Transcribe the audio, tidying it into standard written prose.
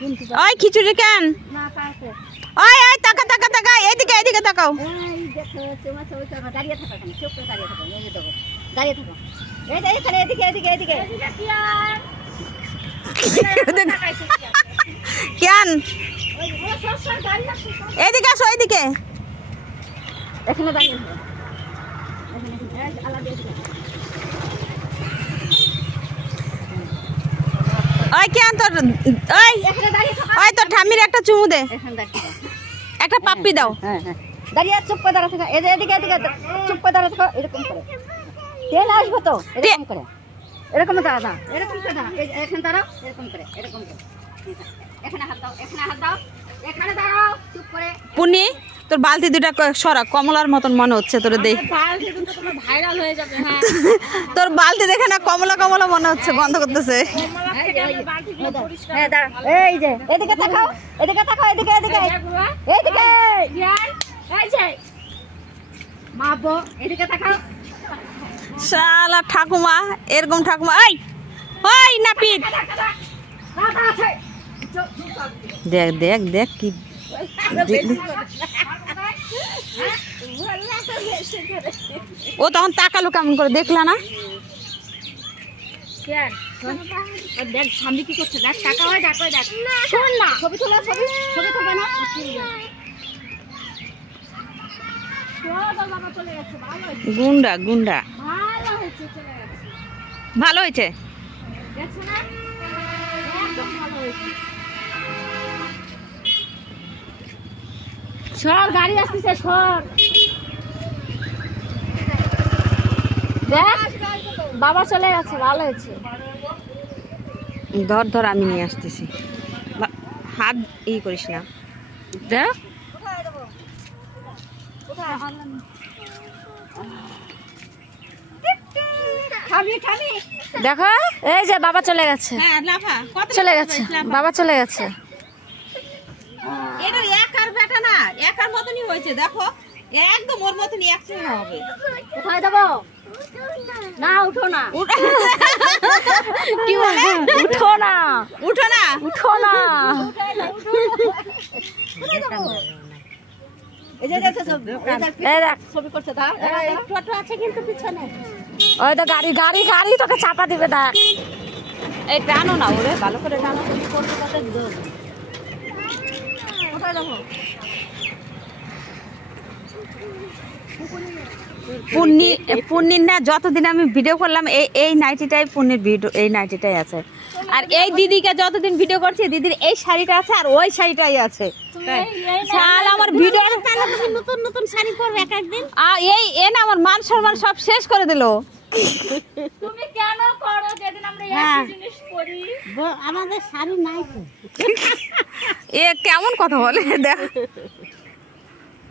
ওই খিচুড়ি কেন ওই ওই তাকা তাকা তাকা এদিকে এদিকে তাকাও দাঁড়িয়ে থাকো চুপ করে দাঁড়িয়ে থাকো এই দেখো দাঁড়িয়ে থাকো এইখানে এদিকে এদিকে এদিকে কেন এদিকে আসো এদিকে এখানে দাঁড়িয়ে থাকো ওই কেন তোর ওই ওই তোর ঠাম্মির একটা চুমু দে একটা পাপ্পি দাও হ্যাঁ হ্যাঁ দাঁড়িয়ে চুপ করে দাঁড়া থাকো এদিকে এদিকে চুপ করে দাঁড়া থাকো এরকম করে তেল আসবে তো এরকম করে এরকম দাঁড়া এরকম করে দাঁড়া এখানে দাঁড়াও এরকম করে এখানে হাত দাও এখানে দাঁড়াও চুপ করে পুনি তোর বালতি দুটা সরা কমলার মতন মনে হচ্ছে তোর দেখ ভাইরাল হয়ে যাবে হ্যাঁ তোর বালতি দেখে না কমলা কমলা মনে হচ্ছে গন্ধ করতেছে এই যে এদিকে তাকাও এদিকে মাবো এদিকে তাকাও শালা ঠাকুমা এরকম ঠাকুমা এই ওই নাপিত দেখ দেখ দেখ কি ও তখন তাকালো কেমন করে দেখলা না দেখ সামনে কি করছে দেখ টাকা হয় দেখ শোন না ছবি তোলা ছবি তুলবে না গুন্ডা গুন্ডা ভালো হয়েছে সর গাড়ি আসতেছে সর দেখ বাবা চলে গেছে ভালো হয়েছে ধর ধর আমি নিয়ে আসতেছি হাত ই করিস না দেখ দেখো এই যে বাবা চলে গেছে বাবা চলে গেছে এটা একার বেটা না একার মতনই হয়েছে দেখো একদম ওর মতনই একসঙ্গে হবে কোথায় দেবো না উঠো না কি বলে উঠো না ছবি করছে আছে কিন্তু পিছনে ওই তো গাড়ি তোকে চাপা দিবে দেখ এই টানো না ওরে ভালো করে টানো পুণ্যির না যতদিন আমি ভিডিও করলাম এই নাইটিটাই পুণ্যির ভিডিও এই নাইটিটাই আছে আর এই দিদিকে যতদিন ভিডিও করছি দিদির এই শাড়িটা আছে আর ওই শাড়িটাই আছে আমার ভিডিও নতুন নতুন শাড়ি পরবে এক একদিন এই না আমার মান সম্মান সব শেষ করে দিল তুমি কেন করো যেদিন আমরা এই জিনিস পরি আমাদের শাড়ি নাই তো এ কেমন কথা বলে দেখ